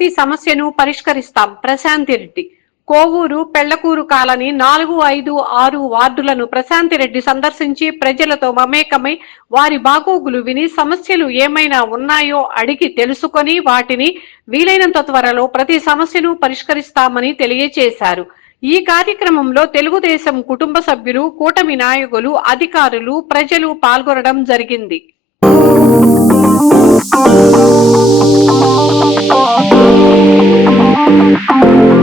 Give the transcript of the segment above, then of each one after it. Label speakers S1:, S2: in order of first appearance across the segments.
S1: ప్రతి సమస్యను పరిష్కరిస్తాం. ప్రశాంతి రెడ్డి. కోవూరు పెళ్ళకూరు కాలనీ నాలుగు ఐదు ఆరు వార్డులను ప్రశాంతి రెడ్డి సందర్శించి ప్రజలతో మమేకమై వారి బాగోగులు విని సమస్యలు ఏమైనా ఉన్నాయో అడిగి తెలుసుకొని వాటిని వీలైనంత త్వరలో ప్రతి సమస్యను పరిష్కరిస్తామని తెలియజేశారు ఈ కార్యక్రమంలో తెలుగుదేశం కుటుంబ సభ్యులు కూటమి నాయకులు అధికారులు ప్రజలు పాల్గొనడం జరిగింది. Thank you.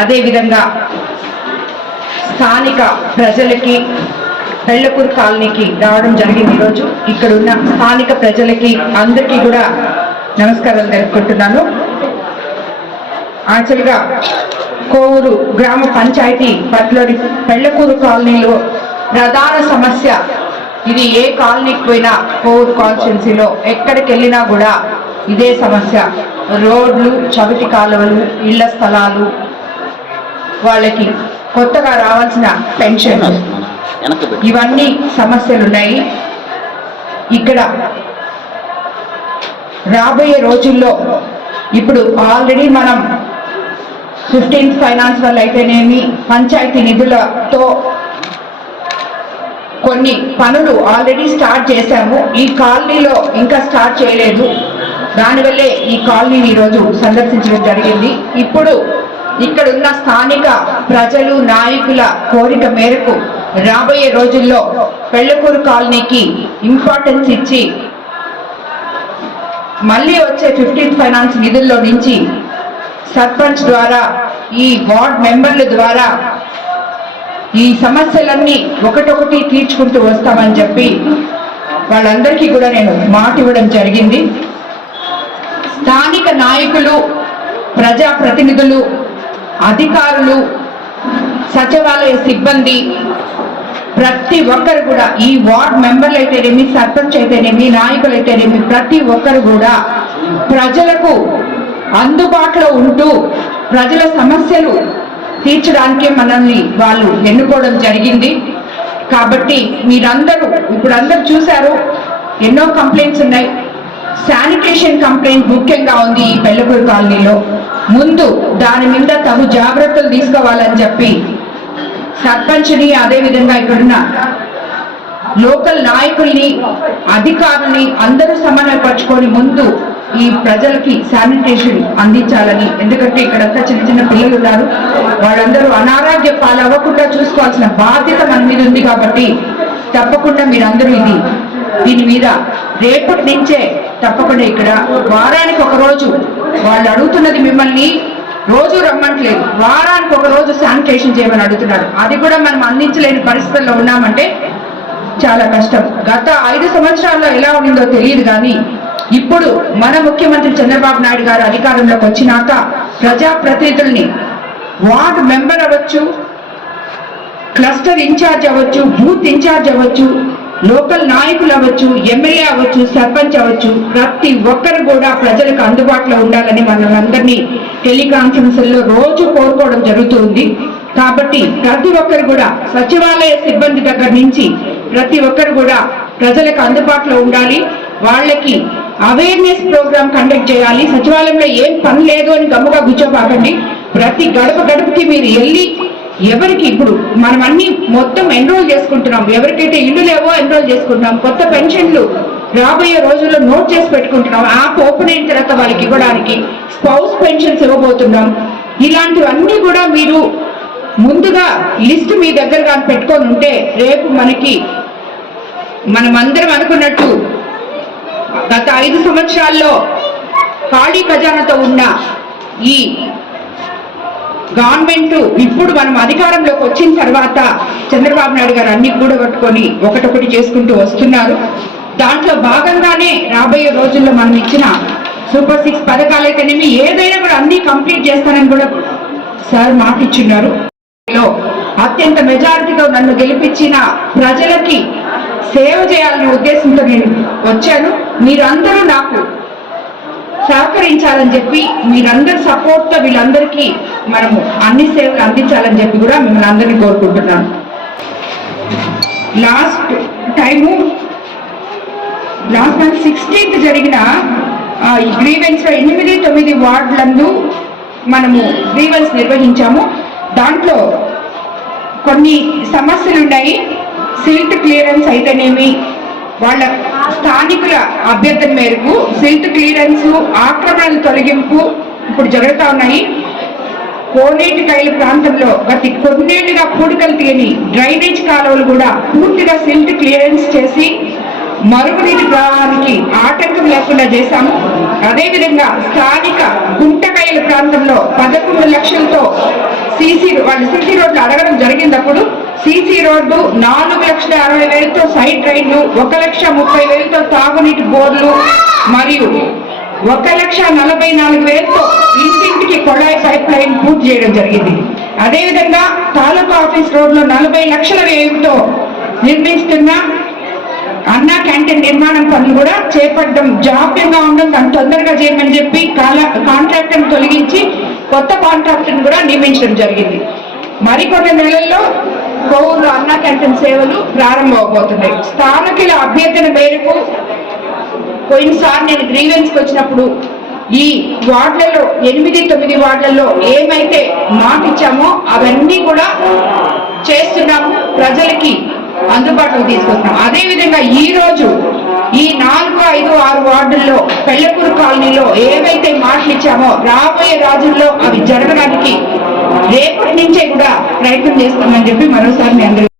S2: అదేవిధంగా స్థానిక ప్రజలకి పెళ్ళకూరు కాలనీకి రావడం జరిగింది ఈరోజు. ఇక్కడ ఉన్న స్థానిక ప్రజలకి అందరికీ కూడా నమస్కారాలు తెలుపుకుంటున్నాను. యాక్చువల్గా కోవూరు గ్రామ పంచాయతీ పట్లోని పెళ్ళకూరు కాలనీలో ప్రధాన సమస్య ఇది ఏ కాలనీకి పోయినా కోవూరు కాన్స్టిట్యున్సీలో ఎక్కడికి వెళ్ళినా కూడా ఇదే సమస్య. రోడ్లు చవిటి కాలువలు ఇళ్ళ స్థలాలు వాళ్ళకి కొత్తగా రావాల్సిన పెన్షన్. ఇవన్నీ సమస్యలు ఉన్నాయి ఇక్కడ రాబోయే రోజుల్లో ఇప్పుడు ఆల్రెడీ మనం ఫిఫ్టీన్త్ ఫైనాన్స్ వల్ల అయితేనేమి పంచాయతీ నిధులతో కొన్ని పనులు ఆల్రెడీ స్టార్ట్ చేశాము. ఈ కాలనీలో ఇంకా స్టార్ట్ చేయలేదు. దానివల్లే ఈ కాలనీని ఈరోజు సందర్శించడం జరిగింది. ఇప్పుడు ఇక్కడ ఉన్న స్థానిక ప్రజలు నాయకుల కోరిక మేరకు రాబోయే రోజుల్లో పెళ్ళకూరు కాలనీకి ఇంపార్టెన్స్ ఇచ్చి మళ్ళీ వచ్చే ఫిఫ్టీన్త్ ఫైనాన్స్ నిధుల్లో నుంచి సర్పంచ్ ద్వారా ఈ వార్డ్ మెంబర్ల ద్వారా ఈ సమస్యలన్నీ ఒకటొకటి తీర్చుకుంటూ వస్తామని చెప్పి వాళ్ళందరికీ కూడా నేను మాట ఇవ్వడం జరిగింది. స్థానిక నాయకులు ప్రజాప్రతినిధులు అధికారులు సచివాలయ సిబ్బంది ప్రతి ఒక్కరు కూడా ఈ వార్డ్ మెంబర్లు అయితేనేమి సర్పంచ్ అయితేనేమి నాయకులు అయితేనేమి ప్రతి ఒక్కరు కూడా ప్రజలకు అందుబాటులో ఉంటూ ప్రజల సమస్యలు తీర్చడానికే మనల్ని వాళ్ళు ఎన్నుకోవడం జరిగింది. కాబట్టి మీరందరూ ఇప్పుడు అందరూ చూశారు ఎన్నో కంప్లైంట్స్ ఉన్నాయి. శానిటేషన్ కంప్లైంట్ ముఖ్యంగా ఉంది ఈ పెళ్ళకూరు కాలనీలో. ముందు దాని మీద తగు జాగ్రత్తలు తీసుకోవాలని చెప్పి సర్పంచ్ని అదేవిధంగా ఇక్కడున్న లోకల్ నాయకుల్ని అధికారుల్ని అందరూ సమన్వయపరచుకొని ముందు ఈ ప్రజలకి శానిటేషన్ అందించాలని. ఎందుకంటే ఇక్కడంతా చిన్న చిన్న పిల్లలు ఉన్నారు. వాళ్ళందరూ అనారోగ్య పాలవ్వకుండా చూసుకోవాల్సిన బాధ్యత మన మీద ఉంది కాబట్టి తప్పకుండా మీరందరూ ఇది దీని మీద రేపటి నుంచే తప్పకుండా ఇక్కడ వారానికి ఒక రోజు వాళ్ళు అడుగుతున్నది మిమ్మల్ని రోజు రమ్మంటలేదు వారానికి ఒక రోజు శానిటేషన్ చేయమని అడుగుతున్నారు. అది కూడా మనం అందించలేని పరిస్థితుల్లో ఉన్నామంటే చాలా కష్టం. గత ఐదు సంవత్సరాల్లో ఎలా ఉండిందో తెలియదు కానీ ఇప్పుడు మన ముఖ్యమంత్రి చంద్రబాబు నాయుడు గారు అధికారంలోకి వచ్చినాక ప్రజాప్రతినిధుల్ని వార్డు మెంబర్ అవ్వచ్చు క్లస్టర్ ఇన్ఛార్జ్ అవ్వచ్చు బూత్ ఇన్ఛార్జ్ అవ్వచ్చు లోకల్ నాయకులు అవ్వచ్చు ఎమ్మెల్యే అవ్వచ్చు సర్పంచ్ అవ్వచ్చు ప్రతి ఒక్కరు కూడా ప్రజలకు అందుబాటులో ఉండాలని మనందరినీ టెలికాన్ఫరెన్స్లో రోజు కోరుకోవడం జరుగుతుంది. కాబట్టి ప్రతి ఒక్కరు కూడా సచివాలయ సిబ్బంది దగ్గర నుంచి ప్రతి ఒక్కరు కూడా ప్రజలకు అందుబాటులో ఉండాలి. వాళ్ళకి అవేర్నెస్ ప్రోగ్రామ్ కండక్ట్ చేయాలి. సచివాలయంలో ఏం పని లేదు అని గమ్ముగా కూర్చోబాకండి. ప్రతి గడప గడపకి మీరు వెళ్ళి ఎవరికి ఇప్పుడు మనం అన్ని మొత్తం ఎన్రోల్ చేసుకుంటున్నాం. ఎవరికైతే ఇల్లు లేవో ఎన్రోల్ చేసుకుంటున్నాం. కొత్త పెన్షన్లు రాబోయే రోజుల్లో నోట్ చేసి పెట్టుకుంటున్నాం. యాప్ ఓపెన్ అయిన తర్వాత వాళ్ళకి ఇవ్వడానికి స్పౌస్ పెన్షన్స్ ఇవ్వబోతున్నాం. ఇలాంటివన్నీ కూడా మీరు ముందుగా లిస్ట్ మీ దగ్గర కానీ పెట్టుకొని ఉంటే రేపు మనకి మనమందరం అనుకున్నట్టు గత ఐదు సంవత్సరాల్లో ఖాళీ ఖజానాతో ఉన్న ఈ గవర్నమెంట్ ఇప్పుడు మనం అధికారంలోకి వచ్చిన తర్వాత చంద్రబాబు నాయుడు గారు అన్ని కూడగట్టుకొని ఒకటొకటి చేసుకుంటూ వస్తున్నారు. దాంట్లో భాగంగానే రాబోయే రోజుల్లో మనం ఇచ్చిన సూపర్ సిక్స్ పథకాలైతేనేమి ఏదైనా కూడా అన్ని కంప్లీట్ చేస్తానని కూడా సార్ మాట ఇచ్చున్నారు అత్యంత మెజారిటీతో నన్ను గెలిపించిన ప్రజలకి సేవ చేయాలనే ఉద్దేశంతో నేను వచ్చాను. మీరందరూ నాకు సహకరించాలని చెప్పి మీరందరి సపోర్ట్తో వీళ్ళందరికీ మనము అన్ని సేవలు అందించాలని చెప్పి కూడా మిమ్మల్ని అందరినీ కోరుకుంటున్నాను. Last time last month sixteenth జరిగిన గ్రీవెన్స్లో ఎనిమిది తొమ్మిది వార్డులందు మనము గ్రీవెన్స్ నిర్వహించాము. దాంట్లో కొన్ని సమస్యలు ఉన్నాయి సిల్ట్ క్లియరెన్స్ అయితేనేమి వాళ్ళ స్థానికుల అభ్యర్థన మేరకు సిల్ట్ క్లియరెన్స్ ఆక్రమణల తొలగింపు ఇప్పుడు జరుగుతూ ఉన్నాయి. కోనేటి కైలు ప్రాంతంలో గత కొన్నేళ్ళుగా పూడికలు తీయని డ్రైనేజ్ కాలువలు కూడా పూర్తిగా సిల్ట్ క్లియరెన్స్ చేసి మరుగునీటి ప్రవాహానికి ఆటంకం లేకుండా చేశాము. అదేవిధంగా స్థానిక గుంటకాయల ప్రాంతంలో పదకొండు లక్షలతో సీసీ వాళ్ళు సీసీ రోడ్లు అడగడం జరిగినప్పుడు సీసీ రోడ్డు నాలుగు లక్షల అరవై వేలతో సైడ్ డ్రైన్లు ఒక లక్ష ముప్పై వేలతో తాగునీటి బోర్లు మరియు ఒక లక్ష నలభై నాలుగు వేలతో ఇంటింటికి కొళాయి పైప్ లైన్ పూర్తి చేయడం జరిగింది. అదేవిధంగా తాలూకా ఆఫీస్ రోడ్లో నలభై లక్షల వ్యయంతో నిర్మిస్తున్న అన్నా క్యాంటీన్ నిర్మాణం పనులు కూడా చేపట్టడం జాప్యంగా ఉండడం దాన్ని తొందరగా చేయమని చెప్పి కాల కాంట్రాక్టర్ తొలగించి కొత్త కాంట్రాక్టర్ కూడా నియమించడం జరిగింది. మరికొన్ని నెలల్లో కోవూరు అన్నా క్యాంటీన్ సేవలు ప్రారంభమవబోతున్నాయి. స్థానికుల అభ్యర్థన మేరకు పోయినసారి నేను గ్రీవెన్స్కి వచ్చినప్పుడు ఈ వార్డులలో ఎనిమిది తొమ్మిది వార్డులలో ఏమైతే మాటిచ్చామో అవన్నీ కూడా చేస్తున్నాము. ప్రజలకి అందుబాటులో తీసుకొస్తున్నాం అదే విధంగా ఈ నాలుగు ఐదు ఆరు వార్డుల్లో పెళ్ళకూరు కాలనీలో ఏవైతే మాటలు ఇచ్చామో రాబోయే రోజుల్లో అవి జరగడానికి రేపటి నుంచే కూడా ప్రయత్నం చేస్తామని చెప్పి మరోసారి మీ అందరూ